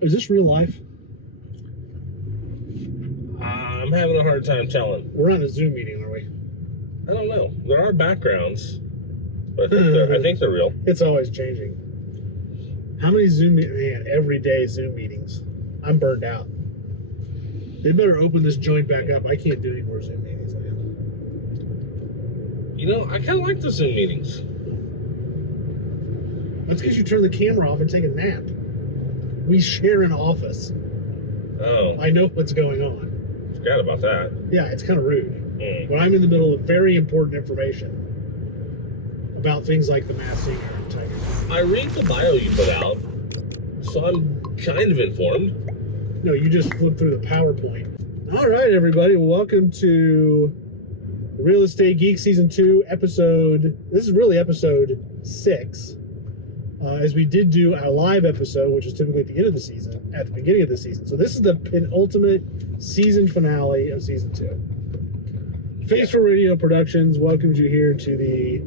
Is this real life? I'm having a hard time telling. We're on a Zoom meeting, are we? I don't know. There are backgrounds, but I think they're real. It's always changing. How many Zoom meetings? Man, every day Zoom meetings. I'm burned out. They better open this joint back up. I can't do any more Zoom meetings, man. You know, I kind of like the Zoom meetings. That's because you turn the camera off and take a nap. We share an office. Oh. I know what's going on. Forgot about that. Yeah, it's kind of rude. When I'm in the middle of very important information about things like the Masked Singer and Tiger. I read the bio you put out, so I'm kind of informed. No, you just flipped through the PowerPoint. All right, everybody. Welcome to Real Estate Geeks Season 2, episode... This is really episode 6. As we did do our live episode, which is typically at the end of the season, at the beginning of the season. So this is the penultimate season finale of Season 2. Face for Radio Productions welcomes you here to the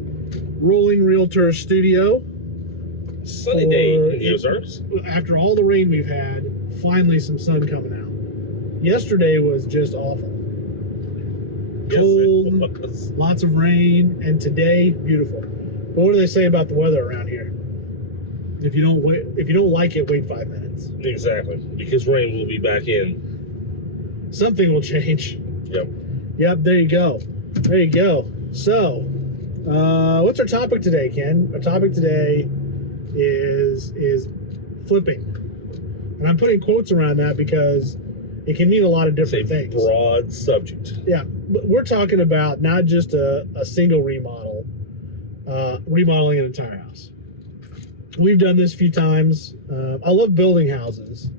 Rolling Realtor Studio. Sunny day in the Ozarks. After all the rain we've had, finally some sun coming out. Yesterday was just awful. Cold, lots of rain, and today, beautiful. But what do they say about the weather around here? If you don't like it, wait 5 minutes. Exactly, because rain will be back in. Something will change. Yep, there you go. There you go. So, what's our topic today, Ken? Our topic today is flipping. And I'm putting quotes around that because it can mean a lot of different things. Broad subject. Yeah, but we're talking about not just a single remodel, remodeling an entire house. We've done this a few times. I love building houses.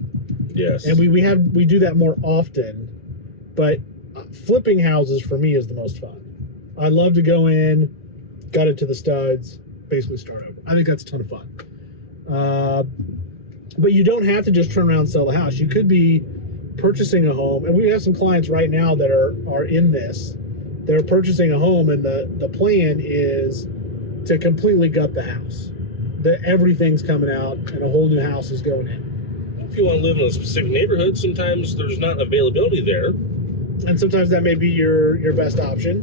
Yes. And we do that more often, but flipping houses for me is the most fun. I love to go in, gut it to the studs, basically start over. I think that's a ton of fun. But you don't have to just turn around and sell the house. You could be purchasing a home, and we have some clients right now that are in this. They're purchasing a home, and the plan is to completely gut the house. Everything's coming out, and a whole new house is going in. If you want to live in a specific neighborhood, sometimes there's not availability there. And sometimes that may be your best option.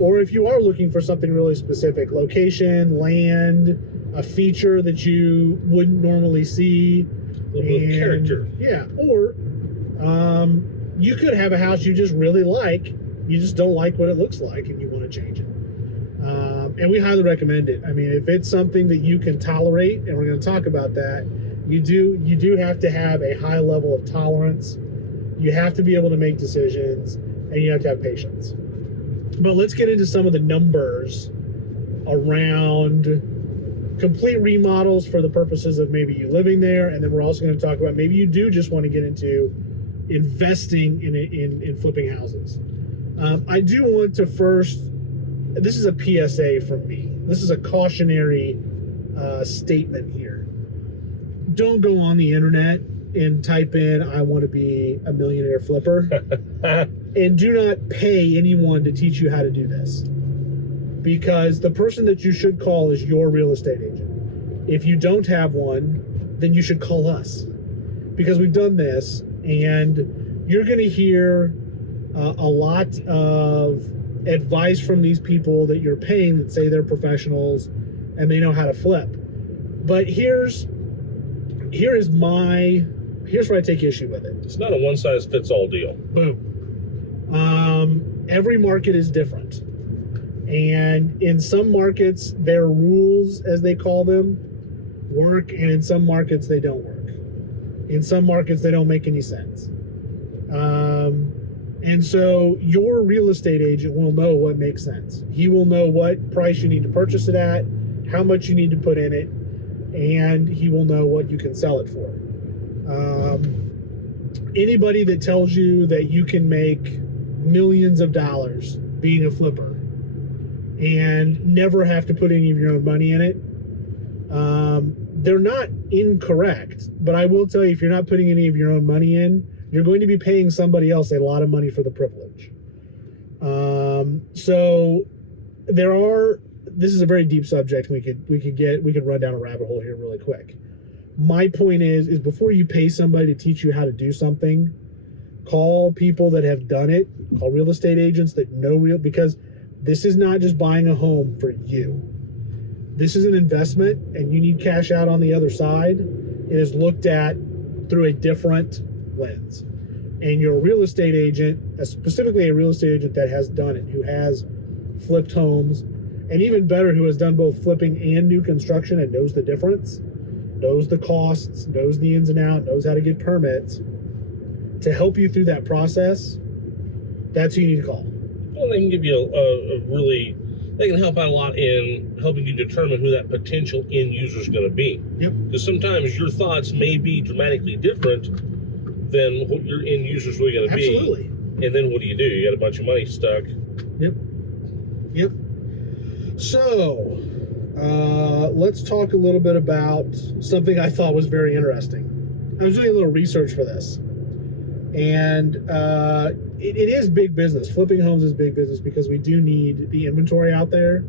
Or if you are looking for something really specific, location, land, a feature that you wouldn't normally see. A little bit of character. Yeah. Or you could have a house you just really like. You just don't like what it looks like and you want to change it. And we highly recommend it. I mean, if it's something that you can tolerate, and we're going to talk about that, you do have to have a high level of tolerance. You have to be able to make decisions, and you have to have patience. But let's get into some of the numbers around complete remodels for the purposes of maybe you living there, and then we're also going to talk about maybe you do just want to get into investing in flipping houses. I do want to first, this is a PSA from me. This is a cautionary statement here. Don't go on the internet and type in, I want to be a millionaire flipper. And do not pay anyone to teach you how to do this. Because the person that you should call is your real estate agent. If you don't have one, then you should call us. Because we've done this, and you're going to hear a lot of advice from these people that you're paying that say they're professionals and they know how to flip. But here's where I take issue with it. It's not a one-size-fits-all deal. Boom. Every market is different. And in some markets, their rules, as they call them, work, and in some markets, they don't work. In some markets, they don't make any sense. And so your real estate agent will know what makes sense. He will know what price you need to purchase it at, how much you need to put in it, and he will know what you can sell it for. Anybody that tells you that you can make millions of dollars being a flipper and never have to put any of your own money in it, they're not incorrect. But I will tell you, if you're not putting any of your own money in, you're going to be paying somebody else a lot of money for the privilege. So this is a very deep subject. We could run down a rabbit hole here really quick. my point is before you pay somebody to teach you how to do something, call people that have done it, call real estate agents that know because this is not just buying a home for you. This is an investment and you need cash out on the other side. It is looked at through a different lens. And your real estate agent, specifically a real estate agent that has done it, who has flipped homes, and even better, who has done both flipping and new construction and knows the difference, knows the costs, knows the ins and outs, knows how to get permits, to help you through that process, that's who you need to call. Well, they can give you they can help out a lot in helping you determine who that potential end user is going to be. Yep. Because sometimes your thoughts may be dramatically different than what your end user is really going to be. Absolutely. And then what do? You got a bunch of money stuck. Yep. So, let's talk a little bit about something I thought was very interesting. I was doing a little research for this. And it is big business. Flipping homes is big business because we do need the inventory out there.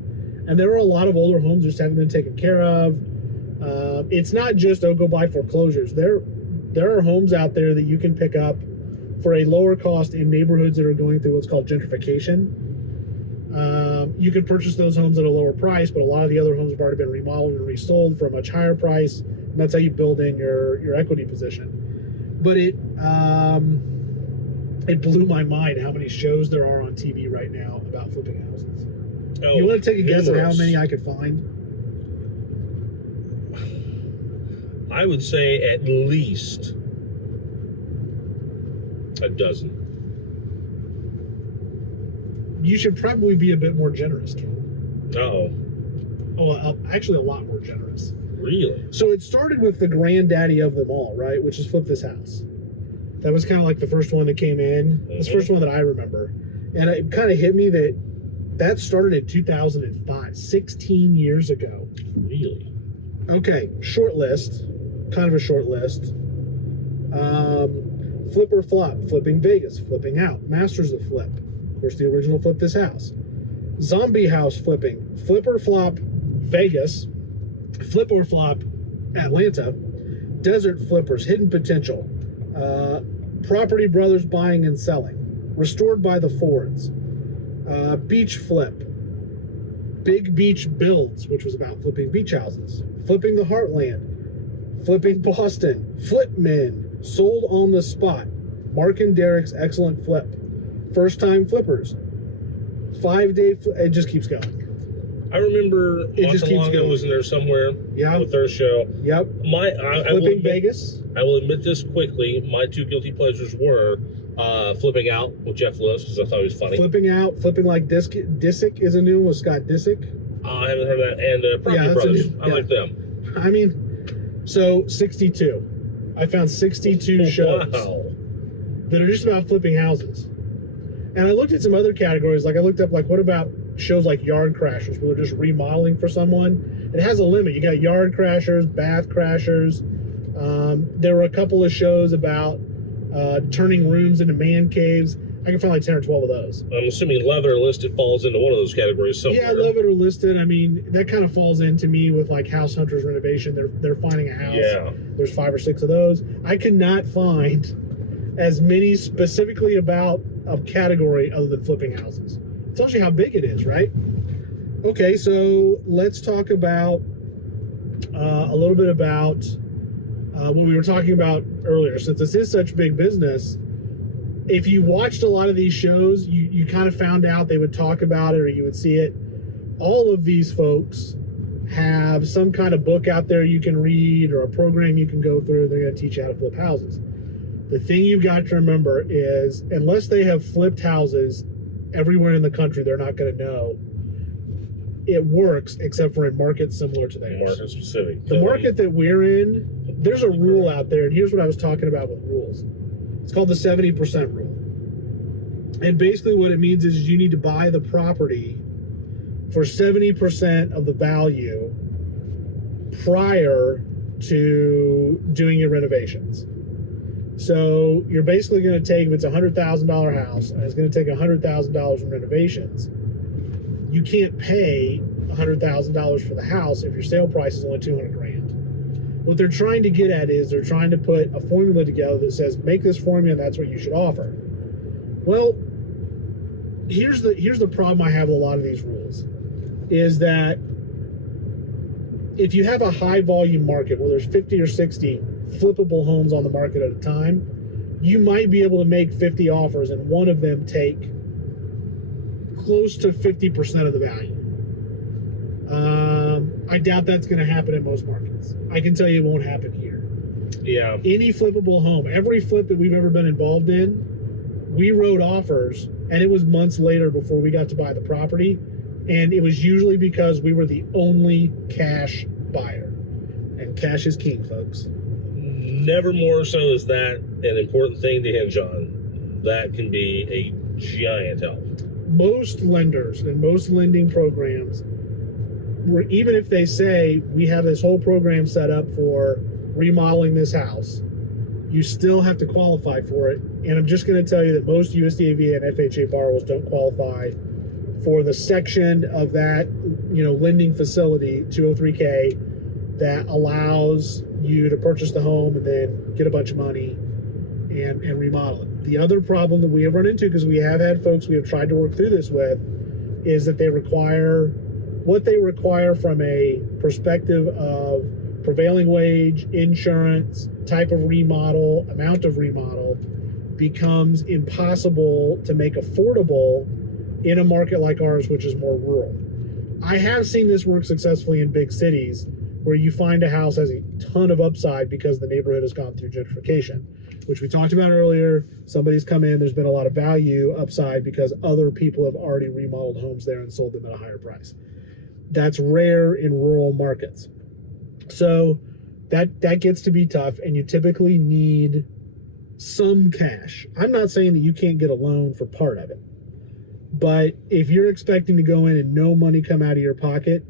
And there are a lot of older homes that just haven't been taken care of. It's not just, go buy foreclosures. There are homes out there that you can pick up for a lower cost in neighborhoods that are going through what's called gentrification. You can purchase those homes at a lower price, but a lot of the other homes have already been remodeled and resold for a much higher price. And that's how you build in your equity position. But it blew my mind how many shows there are on TV right now about flipping houses. Oh, you want to take a guess at how numerous. many I could find? I would say at least a dozen. You should probably be a bit more generous, Ken. Uh-oh. Oh, actually a lot more generous. Really? So it started with the granddaddy of them all, right? Which is Flip This House. That was kind of like the first one that came in. Mm-hmm. It's the first one that I remember. And it kind of hit me that started in 2005, 16 years ago. Really? Okay, short list. Kind of a short list. Flip or Flop, Flipping Vegas, Flipping Out, Masters of Flip. Of course, the original Flip This House. Zombie House Flipping, Flip or Flop Vegas, Flip or Flop Atlanta, Desert Flippers, Hidden Potential, Property Brothers Buying and Selling, Restored by the Fords, Beach Flip, Big Beach Builds, which was about flipping beach houses, Flipping the Heartland, Flipping Boston, Flip Men, Sold on the Spot, Mark and Derek's Excellent Flip, First Time Flippers, 5-day it just keeps going. I remember It just keeps going. was in there somewhere Yeah. with their show. Yep. I will Flipping admit, Vegas. I will admit this quickly. My two guilty pleasures were Flipping Out with Jeff Lewis because I thought he was funny. Flipping Out, Flipping Like Disick is a new one with Scott Disick. I haven't heard that. And Property that's a Brothers. new- I yeah. like them. I mean, so 62. I found 62 shows Wow. that are just about flipping houses. And I looked at some other categories. Like I looked up, like, what about shows like Yard Crashers, where they're just remodeling for someone? It has a limit. You got Yard Crashers, Bath Crashers. There were a couple of shows about turning rooms into man caves. I can find like 10 or 12 of those. I'm assuming Leather Listed falls into one of those categories somewhere. Yeah, Love It or Listed. I mean, that kind of falls into me with like House Hunters renovation. They're finding a house. Yeah. There's 5 or 6 of those. I could not find as many specifically about a category other than flipping houses. It tells you how big it is, right? Okay, so let's talk about a little bit about what we were talking about earlier. Since this is such big business, if you watched a lot of these shows, you kind of found out they would talk about it or you would see it. All of these folks have some kind of book out there you can read or a program you can go through. They're going to teach you how to flip houses. The thing you've got to remember is, unless they have flipped houses everywhere in the country, they're not going to know it works, except for in markets similar to theirs. Market specific. The market that we're in, there's a rule out there, and here's what I was talking about with rules. It's called the 70% rule. And basically what it means is you need to buy the property for 70% of the value prior to doing your renovations. So you're basically going to take, if it's a $100,000 house and it's going to take $100,000 in renovations, you can't pay $100,000 for the house if your sale price is only $200,000. What they're trying to get at is they're trying to put a formula together that says, make this formula and that's what you should offer. Well, here's the problem I have with a lot of these rules, is that if you have a high volume market where there's 50 or 60 flippable homes on the market at a time, you might be able to make 50 offers and one of them take close to 50% of the value. I doubt that's going to happen in most markets. I can tell you it won't happen here. Yeah. Any flippable home, every flip that we've ever been involved in, we wrote offers, and it was months later before we got to buy the property, and it was usually because we were the only cash buyer. And cash is king, folks. Never more so is that an important thing to hinge on. That can be a giant help. Most lenders and most lending programs, even if they say we have this whole program set up for remodeling this house, you still have to qualify for it. And I'm just going to tell you that most USDA and FHA borrowers don't qualify for the section of that, lending facility, 203K, that allows you to purchase the home and then get a bunch of money and remodel it. The other problem that we have run into, because we have had folks we have tried to work through this with, is that they require from a perspective of prevailing wage, insurance, type of remodel, amount of remodel, becomes impossible to make affordable in a market like ours, which is more rural. I have seen this work successfully in big cities where you find a house has a ton of upside because the neighborhood has gone through gentrification, which we talked about earlier. Somebody's come in, there's been a lot of value upside because other people have already remodeled homes there and sold them at a higher price. That's rare in rural markets. So that gets to be tough, and you typically need some cash. I'm not saying that you can't get a loan for part of it, but if you're expecting to go in and no money come out of your pocket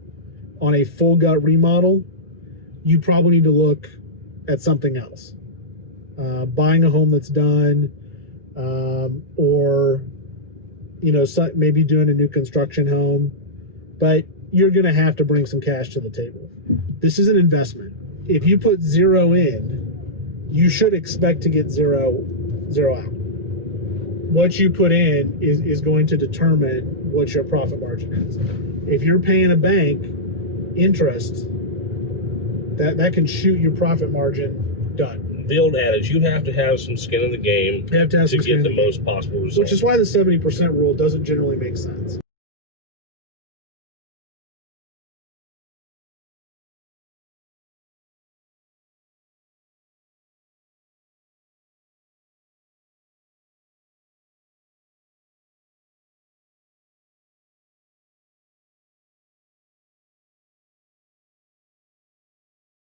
on a full gut remodel, you probably need to look at something else. Buying a home that's done, or maybe doing a new construction home, but you're going to have to bring some cash to the table. This is an investment. If you put zero in, you should expect to get zero out. What you put in is going to determine what your profit margin is. If you're paying a bank interest, that can shoot your profit margin done. The old adage, you have to have some skin in the game You have to have to some skin get in the the most possible result. Which is why the 70% rule doesn't generally make sense.